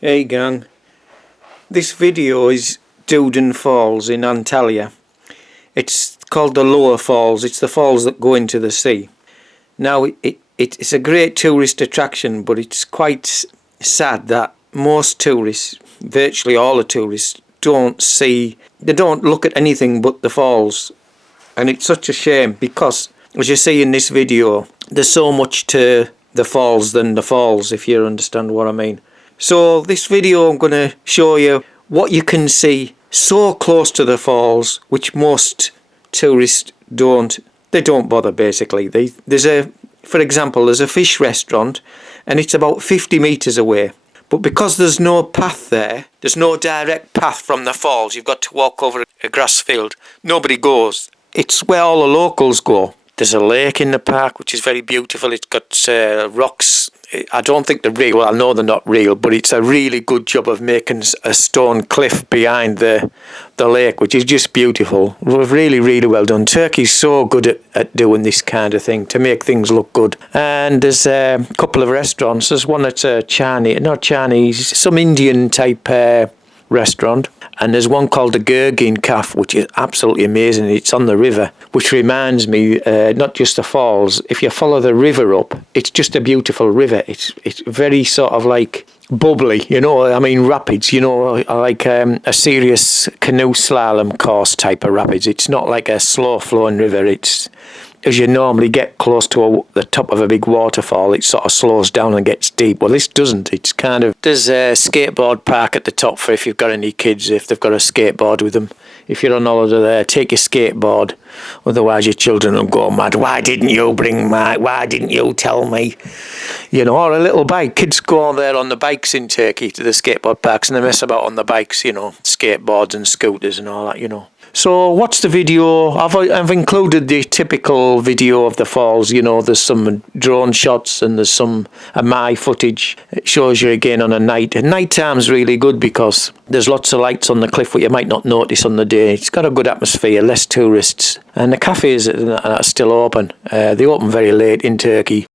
Hey gang, this video is Duden Falls in Antalya. It's called the Lower Falls, it's the falls that go into the sea. Now it's a great tourist attraction, but it's quite sad that most tourists, virtually all the tourists, they don't look at anything but the falls. And it's such a shame because, as you see in this video, there's so much to the falls than the falls, if you understand what I mean. So this video I'm going to show you what you can see so close to the falls, which most tourists they don't bother basically. For example, there's a fish restaurant and it's about 50 metres away. But because there's no path there, there's no direct path from the falls, you've got to walk over a grass field. Nobody goes. It's where all the locals go. There's a lake in the park which is very beautiful. It's got rocks. I don't think they're real. Well, I know they're not real, but it's a really good job of making a stone cliff behind the lake, which is just beautiful. Really, really well done. Turkey's so good at doing this kind of thing to make things look good. And there's a couple of restaurants. There's one that's not Chinese, some Indian type restaurant, and there's one called the Gurgin Cafe, which is absolutely amazing. It's on the river, which reminds me, not just the falls. If you follow the river up, it's just a beautiful river. It's very sort of like bubbly, rapids, like a serious canoe slalom course type of rapids. It's not like a slow flowing river. It's, as you normally get close to the top of a big waterfall, it sort of slows down and gets deep. Well, this doesn't. It's kind of... There's a skateboard park at the top for if you've got any kids, if they've got a skateboard with them. If you're on holiday there, take your skateboard. Otherwise, your children will go mad. Why didn't you tell me? Or a little bike. Kids go there on the bikes in Turkey to the skateboard parks and they mess about on the bikes, skateboards and scooters and all that, So what's the video? I've included the typical video of the falls. There's some drone shots and there's some my footage. It shows you again on a night. And night time's really good because there's lots of lights on the cliff what you might not notice on the day. It's got a good atmosphere, less tourists. And the cafes are still open. They open very late in Turkey.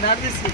Neredesin?